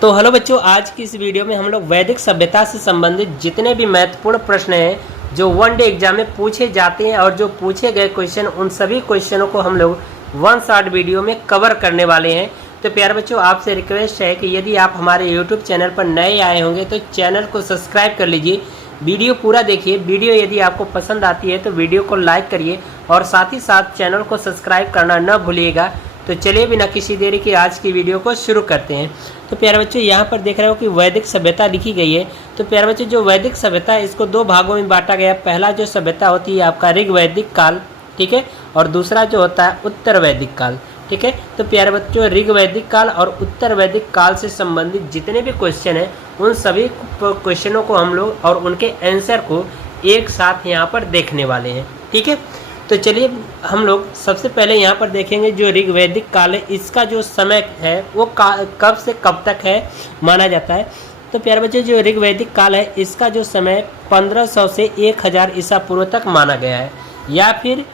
तो हेलो बच्चों, आज की इस वीडियो में हम लोग वैदिक सभ्यता से संबंधित जितने भी महत्वपूर्ण प्रश्न हैं जो वन डे एग्जाम में पूछे जाते हैं और जो पूछे गए क्वेश्चन, उन सभी क्वेश्चनों को हम लोग वन शॉट वीडियो में कवर करने वाले हैं। तो प्यारे बच्चों, आपसे रिक्वेस्ट है कि यदि आप हमारे यूट्यूब चैनल पर नए आए होंगे तो चैनल को सब्सक्राइब कर लीजिए, वीडियो पूरा देखिए। वीडियो यदि आपको पसंद आती है तो वीडियो को लाइक करिए और साथ ही साथ चैनल को सब्सक्राइब करना न भूलिएगा। तो चलिए बिना किसी देरी के आज की वीडियो को शुरू करते हैं। तो प्यारे बच्चों, यहाँ पर देख रहे हो कि वैदिक सभ्यता लिखी गई है। तो प्यारे बच्चों, जो वैदिक सभ्यता है इसको दो भागों में बांटा गया। पहला जो सभ्यता होती है आपका ऋग वैदिक काल, ठीक है, और दूसरा जो होता है उत्तर वैदिक काल, ठीक है। तो प्यारे बच्चों, ऋग वैदिक काल और उत्तर वैदिक काल से संबंधित जितने भी क्वेश्चन हैं उन सभी क्वेश्चनों को हम लोग और उनके आंसर को एक साथ यहाँ पर देखने वाले हैं, ठीक है। तो चलिए हम लोग सबसे पहले यहाँ पर देखेंगे जो ऋग वैदिक काल है, इसका जो समय है वो कब से कब तक है माना जाता है। तो प्यारे बच्चे, जो ऋग वैदिक काल है इसका जो समय 1500 से 1000 ईसा पूर्व तक माना गया है, या फिर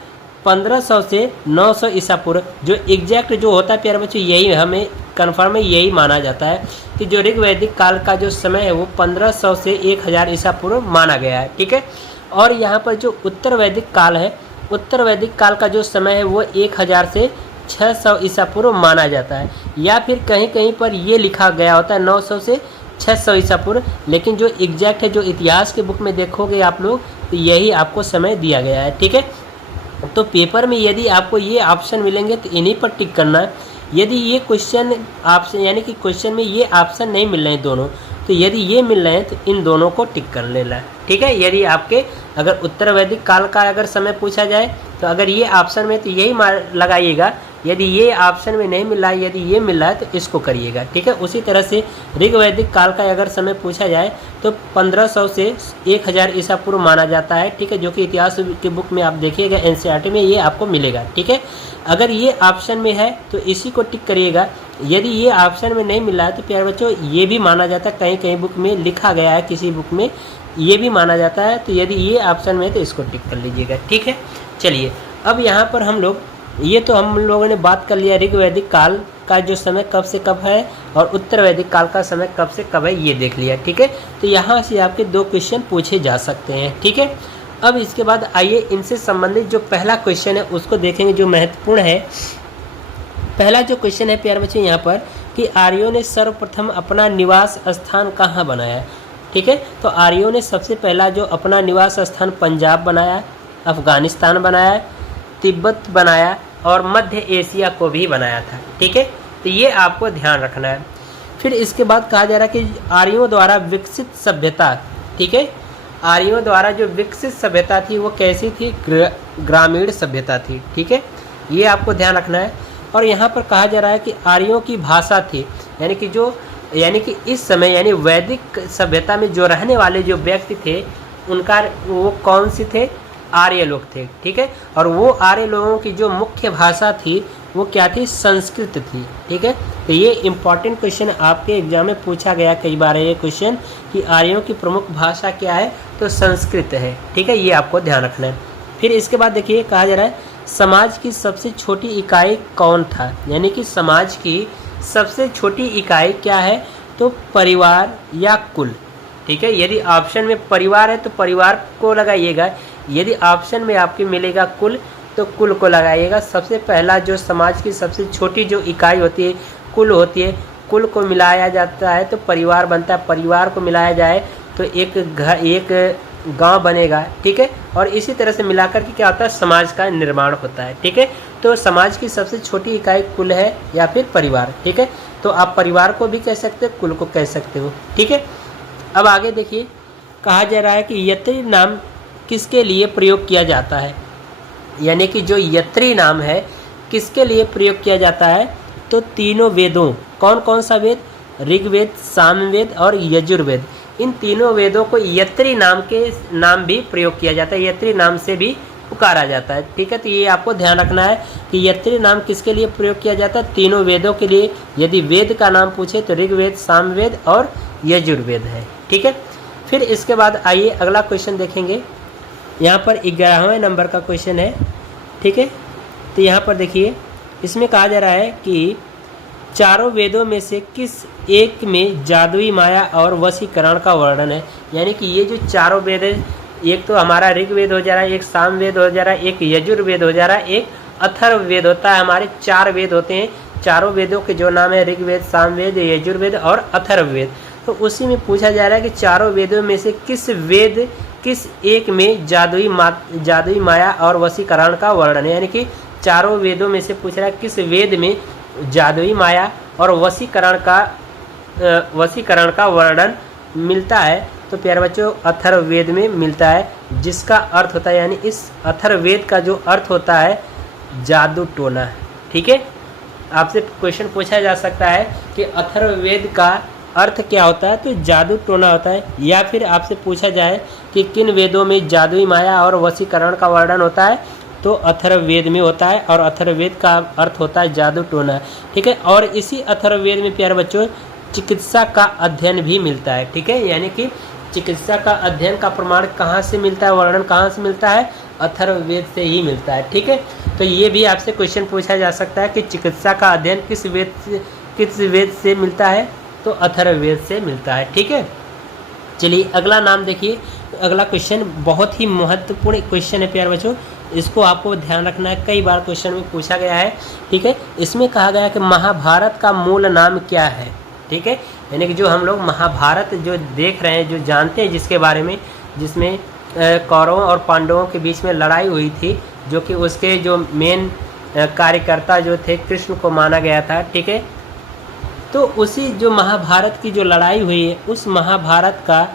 1500 से 900 ईसा पूर्व। जो एग्जैक्ट जो होता है प्यारे बच्चे, यही हमें कन्फर्म है, यही माना जाता है कि जो ऋग वैदिक काल का जो समय है वो 1500 से 1000 ईसा पूर्व माना गया है, ठीक है। और यहाँ पर जो उत्तर वैदिक काल है, उत्तर वैदिक काल का जो समय है वो 1000 से 600 ईसा पूर्व माना जाता है, या फिर कहीं कहीं पर ये लिखा गया होता है 900 से 600 ईसा पूर्व। लेकिन जो एग्जैक्ट है, जो इतिहास के बुक में देखोगे आप लोग, तो यही आपको समय दिया गया है, ठीक है। तो पेपर में यदि आपको ये ऑप्शन मिलेंगे तो इन्हीं पर टिक करना है। यदि ये क्वेश्चन ऑप्शन यानी कि क्वेश्चन में ये ऑप्शन नहीं मिल रहे हैं दोनों, तो यदि ये मिल रहे हैं तो इन दोनों को टिक कर लेना है, ठीक है। यदि आपके अगर उत्तर वैदिक काल का अगर समय पूछा जाए तो अगर ये ऑप्शन में तो यही लगाइएगा, यदि ये ऑप्शन में नहीं मिल रहा है, यदि ये मिल रहा है तो इसको करिएगा, ठीक है। उसी तरह से ऋग वैदिक काल का अगर समय पूछा जाए तो 1500 से 1000 ईसा पूर्व माना जाता है, ठीक है, जो कि इतिहास के बुक में आप देखिएगा, एनसीईआरटी में ये आपको मिलेगा, ठीक है। अगर ये ऑप्शन में है तो इसी को टिक करिएगा। यदि ये ऑप्शन में नहीं मिला है तो प्यारे बच्चों ये भी माना जाता है, कहीं कहीं बुक में लिखा गया है, किसी बुक में ये भी माना जाता है। तो यदि ये ऑप्शन में है तो इसको टिक कर लीजिएगा, ठीक है। चलिए अब यहाँ पर हम लोग ये तो हम लोगों ने बात कर लिया ऋग वैदिक काल का जो समय कब से कब है और उत्तर वैदिक काल का समय कब से कब है, ये देख लिया, ठीक है। तो यहाँ से आपके दो क्वेश्चन पूछे जा सकते हैं, ठीक है। अब इसके बाद आइए इनसे संबंधित जो पहला क्वेश्चन है उसको देखेंगे जो महत्वपूर्ण है। पहला जो क्वेश्चन है प्यारे बच्चे यहाँ पर कि आर्यों ने सर्वप्रथम अपना निवास स्थान कहाँ बनाया, ठीक है। तो आर्यों ने सबसे पहला जो अपना निवास स्थान पंजाब बनाया, अफगानिस्तान बनाया, तिब्बत बनाया और मध्य एशिया को भी बनाया था, ठीक है। तो ये आपको ध्यान रखना है। फिर इसके बाद कहा जा रहा है कि आर्यों द्वारा विकसित सभ्यता, ठीक है, आर्यों द्वारा जो विकसित सभ्यता थी वो कैसी थी, ग्रामीण सभ्यता थी, ठीक है, ये आपको ध्यान रखना है। और यहाँ पर कहा जा रहा है कि आर्यों की भाषा थी, यानी कि इस समय यानी वैदिक सभ्यता में जो रहने वाले जो व्यक्ति थे उनका वो कौन सी थे, आर्य लोग थे, ठीक है। और वो आर्य लोगों की जो मुख्य भाषा थी वो क्या थी, संस्कृत थी, ठीक है। तो ये इंपॉर्टेंट क्वेश्चन आपके एग्जाम में पूछा गया कई बार है ये क्वेश्चन कि आर्यों की प्रमुख भाषा क्या है, तो संस्कृत है, ठीक है, ये आपको ध्यान रखना है। फिर इसके बाद देखिए कहा जा रहा है समाज की सबसे छोटी इकाई कौन था, यानी कि समाज की सबसे छोटी इकाई क्या है, तो परिवार या कुल, ठीक है। यदि ऑप्शन में परिवार है तो परिवार को लगाइएगा, यदि ऑप्शन में आपके मिलेगा कुल तो कुल को लगाइएगा। सबसे पहला जो समाज की सबसे छोटी जो इकाई होती है कुल होती है, कुल को मिलाया जाता है तो परिवार बनता है, परिवार को मिलाया जाए तो एक घर एक गांव बनेगा, ठीक है। और इसी तरह से मिलाकर के क्या होता है, समाज का निर्माण होता है, ठीक है। तो समाज की सबसे छोटी इकाई कुल है या फिर परिवार, ठीक है। तो आप परिवार को भी कह सकते हो, कुल को कह सकते हो, ठीक है। अब आगे देखिए कहा जा रहा है कि यत्री नाम किसके लिए प्रयोग किया जाता है, यानी कि जो यत्री नाम है किसके लिए प्रयोग किया जाता है, तो तीनों वेदों, कौन कौन सा वेद, ऋग्वेद, सामवेद और यजुर्वेद, इन तीनों वेदों को यत्री नाम भी प्रयोग किया जाता है, यत्री नाम से भी पुकारा जाता है, ठीक है। तो ये आपको ध्यान रखना है कि यत्री नाम किसके लिए प्रयोग किया जाता है, तीनों वेदों के लिए। यदि वेद का नाम पूछे तो ऋग्वेद, सामवेद और यजुर्वेद है, ठीक है। फिर इसके बाद आइए अगला क्वेश्चन देखेंगे। यहाँ पर 11वें नंबर का क्वेश्चन है, ठीक है। तो यहाँ पर देखिए इसमें कहा जा रहा है कि चारों वेदों में से किस एक में जादुई माया और वशीकरण का वर्णन है। यानी कि ये जो चारों वेद है, एक तो हमारा ऋग्वेद हो जा रहा है, एक सामवेद हो जा रहा है, एक यजुर्वेद हो जा रहा है, एक अथर्ववेद होता है। हमारे 4 वेद होते हैं। चारों वेदों के जो नाम है ऋग्वेद, सामवेद, यजुर्वेद और अथर्ववेद। तो उसी में पूछा जा रहा है कि चारों वेदों में से किस एक में जादुई माया और वशीकरण का वर्णन है। यानी कि चारों वेदों में से पूछ रहा है किस वेद में जादुई माया और वशीकरण का वर्णन मिलता है। तो प्यारे बच्चों अथर्ववेद में मिलता है, जिसका अर्थ होता है, यानी इस अथर्ववेद का जो अर्थ होता है जादू टोना। ठीक है, आपसे क्वेश्चन पूछा जा सकता है कि अथर्ववेद का अर्थ क्या होता है, तो जादू टोना होता है। या फिर आपसे पूछा जाए कि किन वेदों में जादुई माया और वशीकरण का वर्णन होता है, तो अथर्ववेद में होता है, और अथर्ववेद का अर्थ होता है जादू टोना। ठीक है, और इसी अथर्ववेद में प्यारे बच्चों चिकित्सा का अध्ययन भी मिलता है। ठीक है, यानी कि चिकित्सा का अध्ययन का प्रमाण कहाँ से मिलता है, वर्णन कहाँ से मिलता है, अथर्ववेद से ही मिलता है। ठीक है, तो ये भी आपसे क्वेश्चन पूछा जा सकता है कि चिकित्सा का अध्ययन किस वेद से मिलता है, तो अथर्ववेद से मिलता है। ठीक है, चलिए अगला नाम देखिए। अगला क्वेश्चन बहुत ही महत्वपूर्ण क्वेश्चन है प्यारे बच्चों, इसको आपको ध्यान रखना है, कई बार क्वेश्चन में पूछा गया है। ठीक है, इसमें कहा गया है कि महाभारत का मूल नाम क्या है। ठीक है, यानी कि जो हम लोग महाभारत जो देख रहे हैं, जो जानते हैं जिसके बारे में, जिसमें कौरवों और पांडवों के बीच में लड़ाई हुई थी, जो कि उसके जो मेन कार्यकर्ता जो थे कृष्ण को माना गया था। ठीक है, तो उसी जो महाभारत की जो लड़ाई हुई है, उस महाभारत का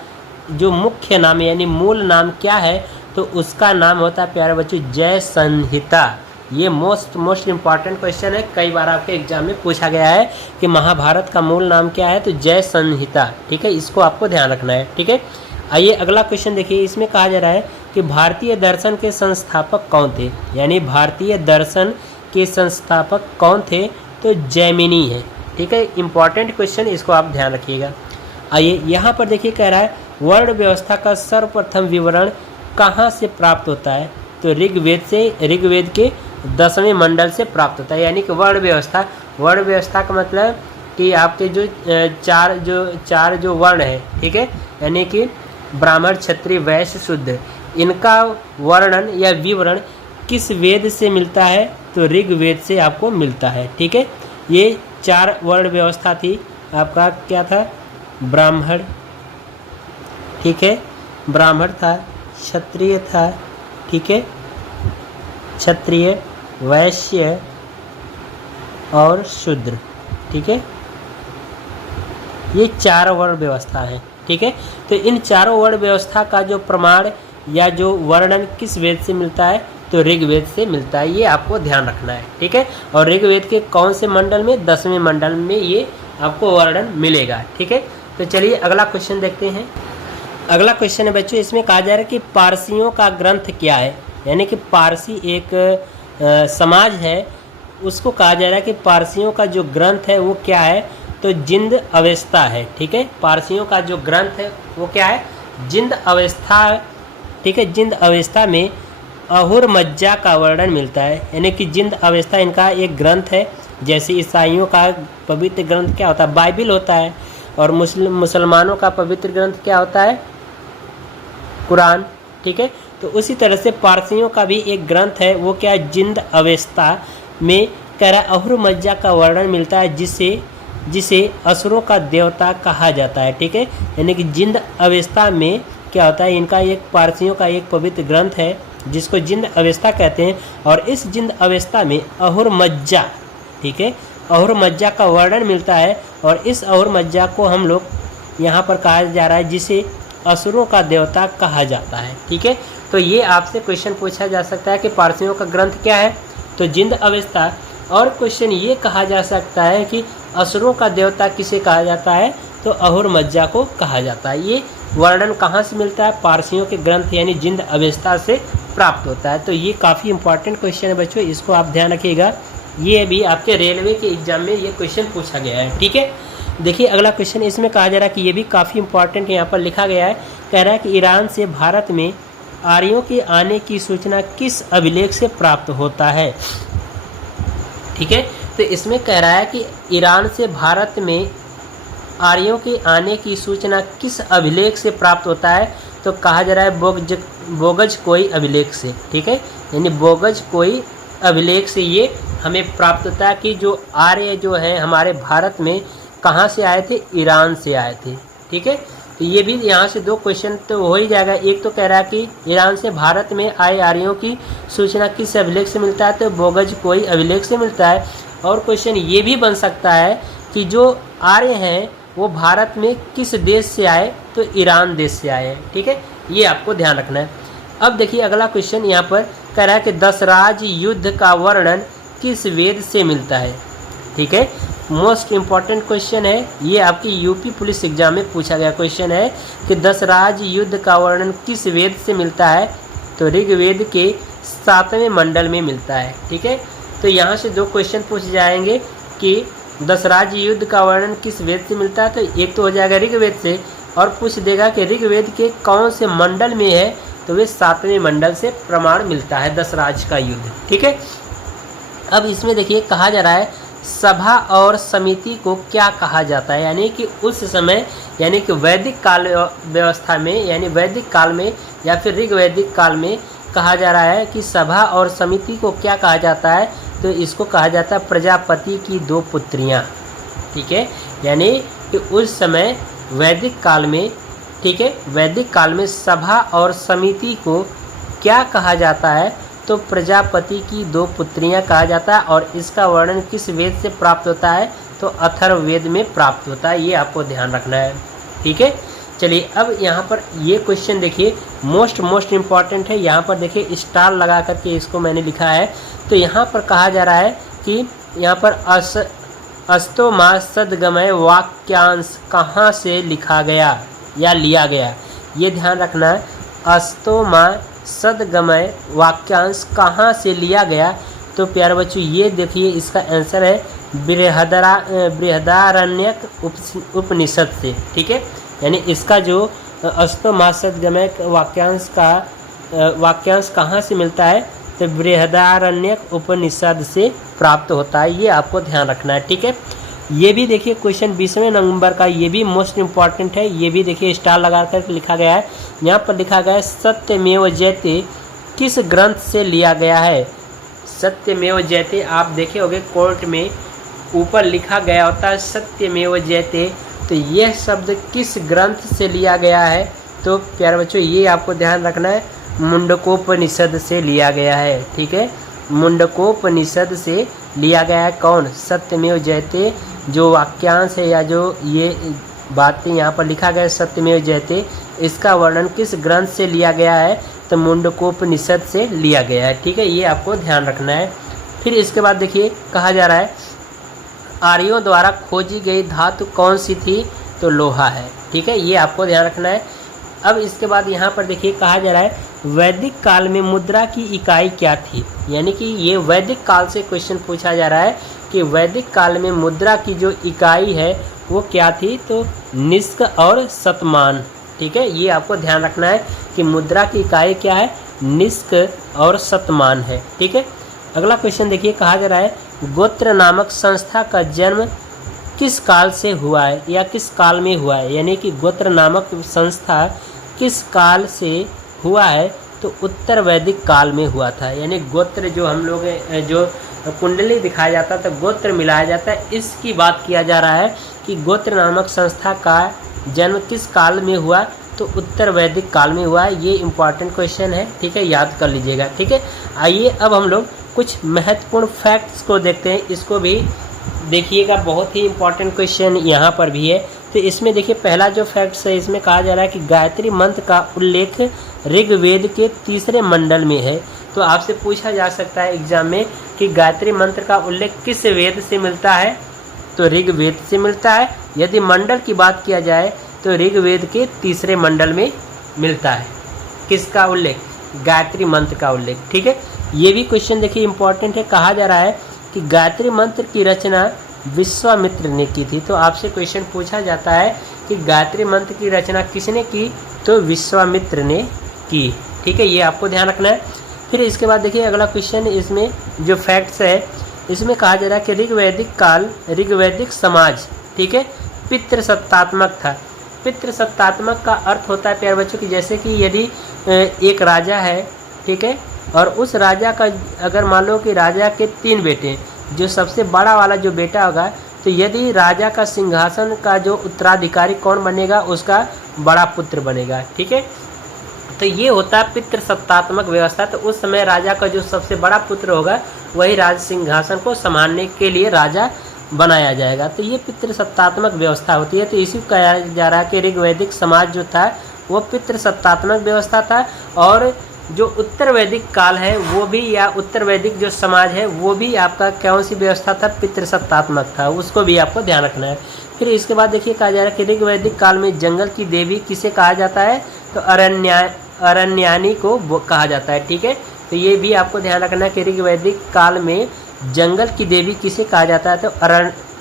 जो मुख्य नाम यानी मूल नाम क्या है, तो उसका नाम होता है प्यारे बच्चों जय संहिता। ये मोस्ट इम्पॉर्टेंट क्वेश्चन है, कई बार आपके एग्जाम में पूछा गया है कि महाभारत का मूल नाम क्या है, तो जय संहिता। ठीक है, इसको आपको ध्यान रखना है। ठीक है, आइए अगला क्वेश्चन देखिए। इसमें कहा जा रहा है कि भारतीय दर्शन के संस्थापक कौन थे, यानी भारतीय दर्शन के संस्थापक कौन थे, तो जैमिनी है। ठीक है, इंपॉर्टेंट क्वेश्चन, इसको आप ध्यान रखिएगा। आइए यहाँ पर देखिए, कह रहा है वर्ण व्यवस्था का सर्वप्रथम विवरण कहाँ से प्राप्त होता है, तो ऋग्वेद के 10वें मंडल से प्राप्त होता है। यानी कि वर्ण व्यवस्था का मतलब कि आपके जो चार जो वर्ण है, ठीक है, यानी कि ब्राह्मण, क्षत्रिय, वैश्य, शूद्र, इनका वर्णन या विवरण किस वेद से मिलता है, तो ऋग्वेद से आपको मिलता है। ठीक है, ये 4 वर्ण व्यवस्था थी। आपका क्या था, ब्राह्मण, ठीक है, ब्राह्मण था, क्षत्रिय था, ठीक है, क्षत्रिय, वैश्य और शूद्र। ठीक है, ये 4 वर्ण व्यवस्था है। ठीक है, तो इन चारों वर्ण व्यवस्था का जो प्रमाण या जो वर्णन किस वेद से मिलता है, तो ऋग्वेद से मिलता है। ये आपको ध्यान रखना है। ठीक है, और ऋग्वेद के कौन से मंडल में, 10वें मंडल में ये आपको वर्णन मिलेगा। ठीक है, तो चलिए अगला क्वेश्चन देखते हैं। अगला क्वेश्चन है बच्चों, इसमें कहा जा रहा है कि पारसियों का ग्रंथ क्या है। यानी कि पारसी एक समाज है, उसको कहा जा रहा है कि पारसियों का जो ग्रंथ है वो क्या है, तो जिंद अवेस्ता है। ठीक है, पारसियों का जो ग्रंथ है वो क्या है, जिंद अवेस्ता। ठीक है, जिंद अवेस्ता में अहुरमज्जा का वर्णन मिलता है। यानी कि जिंद अवेस्ता इनका एक ग्रंथ है। जैसे ईसाइयों का पवित्र ग्रंथ क्या होता है, बाइबिल होता है, और मुसलमानों का पवित्र ग्रंथ क्या होता है, कुरान। ठीक है, तो उसी तरह से पारसियों का भी एक ग्रंथ है, वो क्या है, जिंद अवेस्ता में कह रहा अहुरमज्जा का वर्णन मिलता है, जिसे असुरों का देवता कहा जाता है। ठीक है, यानी कि जिंद अवेस्ता में क्या होता है, इनका एक पारसियों का एक पवित्र ग्रंथ है जिसको जिंद अवेस्ता कहते हैं, और इस जिंद अवेस्ता में अहुरमज्जा, ठीक है, अहुरमज्जा का वर्णन मिलता है, और इस अहुरमज्जा को हम लोग यहाँ पर कहा जा रहा है जिसे असुरों का देवता कहा जाता है। ठीक है, तो ये आपसे क्वेश्चन पूछा जा सकता है कि पारसियों का ग्रंथ क्या है, तो जिंद अवेस्ता। और क्वेश्चन ये कहा जा सकता है कि असुरों का देवता किसे कहा जाता है, तो अहुरमज्जा को कहा जाता है। ये वर्णन कहाँ से मिलता है, पारसियों के ग्रंथ यानी जिंद अवेस्ता से प्राप्त होता है। तो ये काफ़ी इंपॉर्टेंट क्वेश्चन है बच्चों, इसको आप ध्यान रखिएगा। ये भी आपके रेलवे के एग्जाम में ये क्वेश्चन पूछा गया है। ठीक है, देखिए अगला क्वेश्चन, इसमें कहा जा रहा है कि ये भी काफ़ी इंपॉर्टेंट यहाँ पर लिखा गया है। कह रहा है कि ईरान से भारत में आर्यों के आने की सूचना किस अभिलेख से प्राप्त होता है। ठीक है, तो इसमें कह रहा है कि ईरान से भारत में आर्यों के आने की सूचना किस अभिलेख से प्राप्त होता है, तो कहा जा रहा है बोगज कोई अभिलेख से। ठीक है, यानी बोगज कोई अभिलेख से ये हमें प्राप्त होता है कि जो आर्य जो है हमारे भारत में कहाँ से आए थे, ईरान से आए थे। ठीक है, तो ये भी यहाँ से दो क्वेश्चन तो हो ही जाएगा। एक तो कह रहा है कि ईरान से भारत में आए आर्यों की सूचना किस अभिलेख से मिलता है, तो बोगज कोई अभिलेख से मिलता है। और क्वेश्चन ये भी बन सकता है कि जो आर्य हैं वो भारत में किस देश से आए, तो ईरान देश से आए हैं। ठीक है, ये आपको ध्यान रखना है। अब देखिए अगला क्वेश्चन यहाँ पर कह रहा है कि दशराज युद्ध का वर्णन किस वेद से मिलता है। ठीक है, मोस्ट इम्पॉर्टेंट क्वेश्चन है ये, आपकी यूपी पुलिस एग्जाम में पूछा गया क्वेश्चन है कि दशराज युद्ध का वर्णन किस वेद से मिलता है, तो ऋग्वेद के 7वें मंडल में मिलता है। ठीक है, तो यहाँ से दो क्वेश्चन पूछ जाएंगे कि दशराज युद्ध का वर्णन किस वेद से मिलता है, तो एक तो हो जाएगा ऋग्वेद से, और पूछ देगा कि ऋग्वेद के कौन से मंडल में है, तो वे 7वें मंडल से प्रमाण मिलता है दशराज का युद्ध। ठीक है, अब इसमें देखिए कहा जा रहा है सभा और समिति को क्या कहा जाता है, यानी कि उस समय यानी कि वैदिक काल व्यवस्था में, यानी वैदिक काल में या फिर ऋग्वैदिक काल में कहा जा रहा है कि सभा और समिति को क्या कहा जाता है, तो इसको कहा जाता है प्रजापति की 2 पुत्रियां। ठीक है, यानी कि उस समय वैदिक काल में, ठीक है, वैदिक काल में सभा और समिति को क्या कहा जाता है, तो प्रजापति की 2 पुत्रियां कहा जाता है। और इसका वर्णन किस वेद से प्राप्त होता है, तो अथर्ववेद में प्राप्त होता है। ये आपको ध्यान रखना है। ठीक है, चलिए अब यहाँ पर ये क्वेश्चन देखिए मोस्ट इम्पॉर्टेंट है। यहाँ पर देखिए स्टार लगा करके इसको मैंने लिखा है। तो यहाँ पर कहा जा रहा है कि यहाँ पर अस्तोमा सदगमय वाक्यांश कहाँ से लिखा गया या लिया गया, ये ध्यान रखना है। अस्तोमा सदगमय वाक्यांश कहाँ से लिया गया, तो प्यारे बच्चों ये देखिए इसका आंसर है बृहदारण्यक उपनिषद से। ठीक है, यानी इसका जो अस्तोमा सदगमय वाक्यांश कहाँ से मिलता है, तो बृहदारण्यक उपनिषद से प्राप्त होता है। ये आपको ध्यान रखना है। ठीक है, ये भी देखिए क्वेश्चन 20वें नंबर का, ये भी मोस्ट इम्पॉर्टेंट है। ये भी देखिए स्टार लगा कर लिखा गया है। यहाँ पर लिखा गया है सत्यमेव जयते किस ग्रंथ से लिया गया है। सत्यमेव जयते आप देखे होंगे कोर्ट में ऊपर लिखा गया होता है सत्यमेव जयते, तो यह शब्द किस ग्रंथ से लिया गया है, तो प्यारे बच्चों ये आपको ध्यान रखना है, मुंडकोपनिषद से लिया गया है। ठीक है, मुंडकोपनिषद से लिया गया है। कौन, सत्यमेव जयते जो वाक्यांश है या जो ये बातें यहाँ पर लिखा गया है सत्यमेव जयते, इसका वर्णन किस ग्रंथ से लिया गया है, तो मुंडकोपनिषद से लिया गया है। ठीक है, ये आपको ध्यान रखना है। फिर इसके बाद देखिए कहा जा रहा है आर्यों द्वारा खोजी गई धातु कौन सी थी, तो लोहा है। ठीक है, ये आपको ध्यान रखना है। अब इसके बाद यहाँ पर देखिए कहा जा रहा है वैदिक काल में मुद्रा की इकाई क्या थी, यानी कि ये वैदिक काल से क्वेश्चन पूछा जा रहा है कि वैदिक काल में मुद्रा की जो इकाई है वो क्या थी, तो निष्क और शतमान। ठीक है, ये आपको ध्यान रखना है कि मुद्रा की इकाई क्या है, निष्क और शतमान है। ठीक है, अगला क्वेश्चन देखिए कहा जा रहा है गोत्र नामक संस्था का जन्म किस काल से हुआ है या किस काल में हुआ है, यानी कि गोत्र नामक संस्था किस काल से हुआ है, तो उत्तर वैदिक काल में हुआ था। यानी गोत्र जो हम लोग जो कुंडली दिखाया जाता है तो गोत्र मिलाया जाता है, इसकी बात किया जा रहा है कि गोत्र नामक संस्था का जन्म किस काल में हुआ, तो उत्तर वैदिक काल में हुआ है। ये इंपॉर्टेंट क्वेश्चन है। ठीक है, याद कर लीजिएगा। ठीक है, आइए अब हम लोग कुछ महत्वपूर्ण फैक्ट्स को देखते हैं। इसको भी देखिएगा, बहुत ही इंपॉर्टेंट क्वेश्चन यहाँ पर भी है। तो इसमें देखिए पहला जो फैक्ट्स है इसमें कहा जा रहा है कि गायत्री मंत्र का उल्लेख ऋग्वेद के 3रे मंडल में है। तो आपसे पूछा जा सकता है एग्जाम में कि गायत्री मंत्र का उल्लेख किस वेद से मिलता है, तो ऋग्वेद से मिलता है। यदि मंडल की बात किया जाए तो ऋग्वेद के 3रे मंडल में मिलता है। किसका उल्लेख, गायत्री मंत्र का उल्लेख। ठीक है, ये भी क्वेश्चन देखिए इंपॉर्टेंट है। कहा जा रहा है कि गायत्री मंत्र की रचना विश्वामित्र ने की थी। तो आपसे क्वेश्चन पूछा जाता है कि गायत्री मंत्र की रचना किसने की, तो विश्वामित्र ने की। ठीक है, ये आपको ध्यान रखना है। फिर इसके बाद देखिए अगला क्वेश्चन, इसमें जो फैक्ट्स है इसमें कहा जा रहा है कि ऋग्वैदिक काल, ऋग्वैदिक समाज, ठीक है, पितृसत्तात्मक था। पितृसत्तात्मक का अर्थ होता है प्यारे बच्चों कि जैसे कि यदि एक राजा है, ठीक है, और उस राजा का अगर मान लो कि राजा के 3 बेटे, जो सबसे बड़ा वाला जो बेटा होगा, तो यदि राजा का सिंहासन का जो उत्तराधिकारी कौन बनेगा, उसका बड़ा पुत्र बनेगा, ठीक है। तो ये होता है पितृसत्तात्मक व्यवस्था। तो उस समय राजा का जो सबसे बड़ा पुत्र होगा वही राज सिंहासन को संभालने के लिए राजा बनाया जाएगा। तो ये पितृसत्तात्मक व्यवस्था होती है। तो इसी को कहा जा रहा है कि ऋग्वैदिक समाज जो था वो पितृसत्तात्मक व्यवस्था था, और जो उत्तर वैदिक काल है वो भी, या उत्तर वैदिक जो समाज है वो भी आपका कौन सी व्यवस्था था, पितृसत्तात्मक था। उसको भी आपको ध्यान रखना है। फिर इसके बाद देखिए कहा जा रहा है कि ऋग्वैदिक काल में जंगल की देवी किसे कहा जाता है, तो अरण्यानी को कहा जाता है, ठीक है। तो ये भी आपको ध्यान रखना है कि ऋग्वैदिक काल में जंगल की देवी किसे कहा जाता है, तो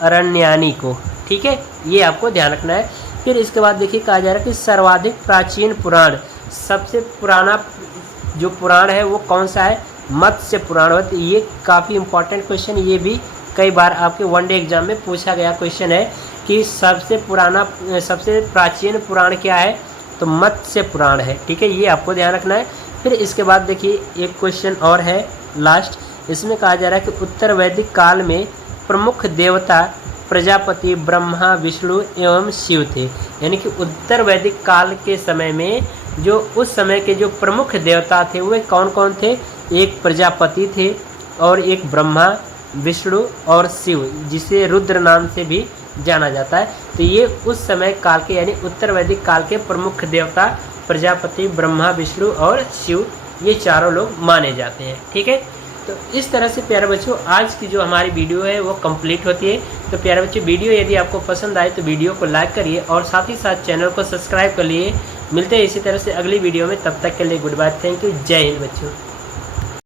अरण्यानी को, ठीक है, ये आपको ध्यान रखना है। फिर इसके बाद देखिए कहा जा रहा है कि सर्वाधिक प्राचीन पुराण, सबसे पुराना जो पुराण है वो कौन सा है, मत्स्य पुराण। तो ये काफ़ी इंपॉर्टेंट क्वेश्चन, ये भी कई बार आपके वनडे एग्जाम में पूछा गया क्वेश्चन है कि सबसे प्राचीन पुराण क्या है, तो मत्स्य पुराण है, ठीक है, ये आपको ध्यान रखना है। फिर इसके बाद देखिए एक क्वेश्चन और है लास्ट, इसमें कहा जा रहा है कि उत्तर वैदिक काल में प्रमुख देवता प्रजापति, ब्रह्मा, विष्णु एवं शिव थे। यानी कि उत्तर वैदिक काल के समय में जो उस समय के जो प्रमुख देवता थे वे कौन कौन थे, एक प्रजापति थे और एक ब्रह्मा, विष्णु और शिव, जिसे रुद्र नाम से भी जाना जाता है। तो ये उस समय काल के यानी उत्तर वैदिक काल के प्रमुख देवता प्रजापति, ब्रह्मा, विष्णु और शिव, ये चारों लोग माने जाते हैं, ठीक है। तो इस तरह से प्यारे बच्चों आज की जो हमारी वीडियो है वो कंप्लीट होती है। तो प्यारे बच्चों वीडियो यदि आपको पसंद आए तो वीडियो को लाइक करिए और साथ ही साथ चैनल को सब्सक्राइब कर लिए। मिलते हैं इसी तरह से अगली वीडियो में, तब तक के लिए गुड बाय, थैंक यू, जय हिंद बच्चों।